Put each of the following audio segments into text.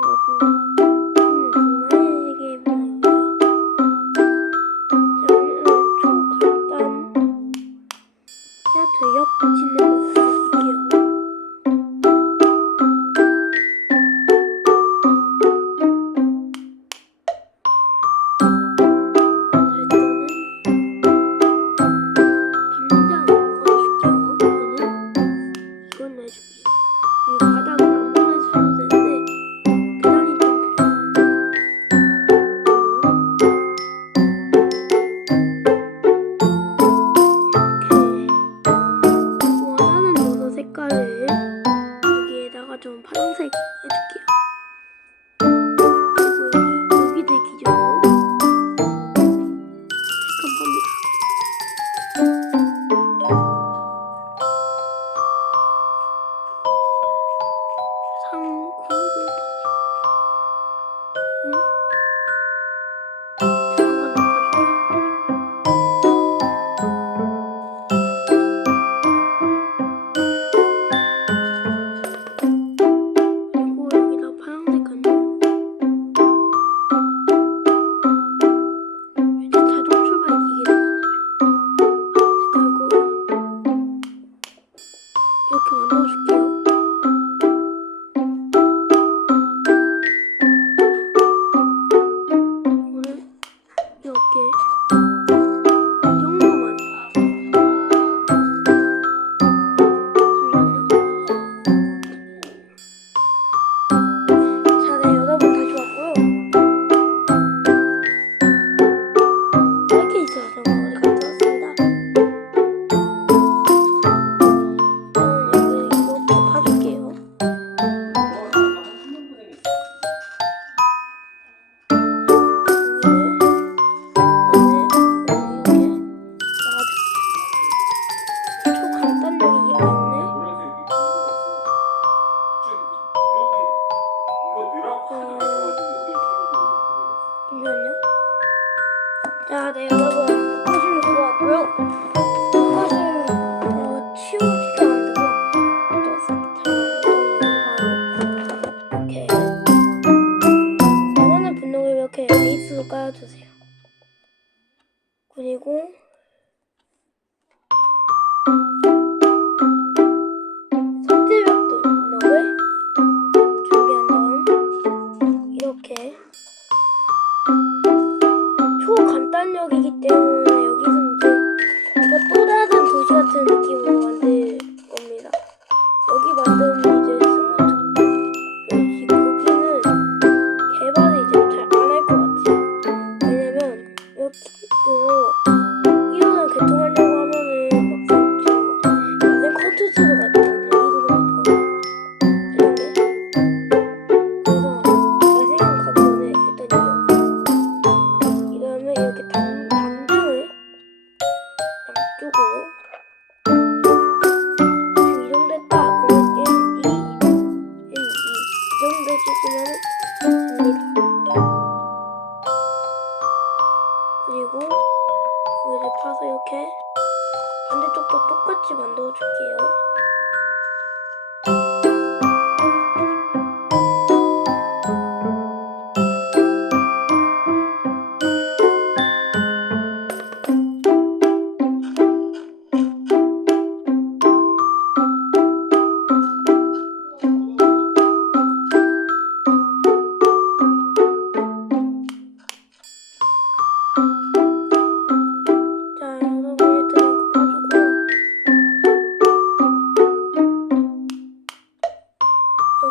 como eu fiz. 이 因为。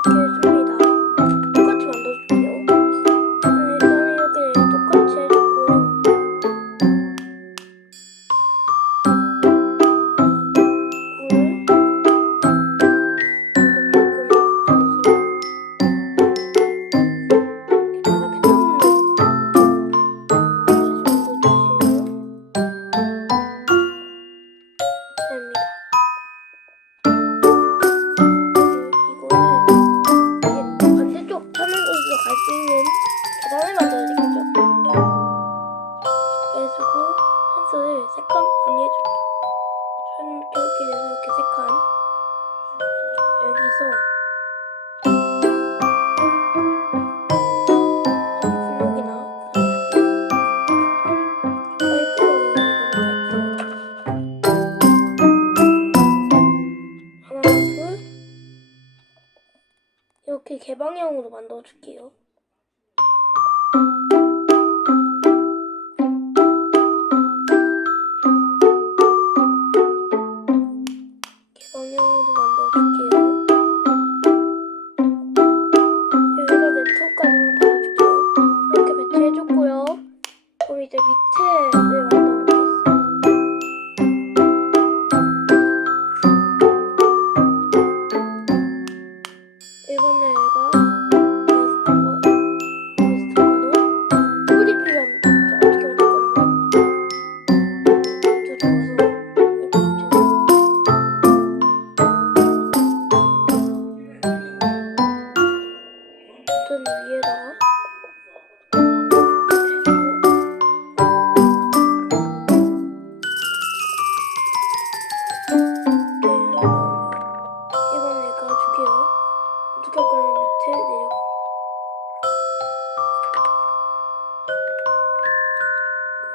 이 잘 찍는 계단을 만들어야 되겠죠. 빼주고 펜슬을 세 칸 분리해줄게 저는 이렇게 해서 이렇게 색감 여기서 이렇게 개방형으로 만들어줄게요.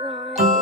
让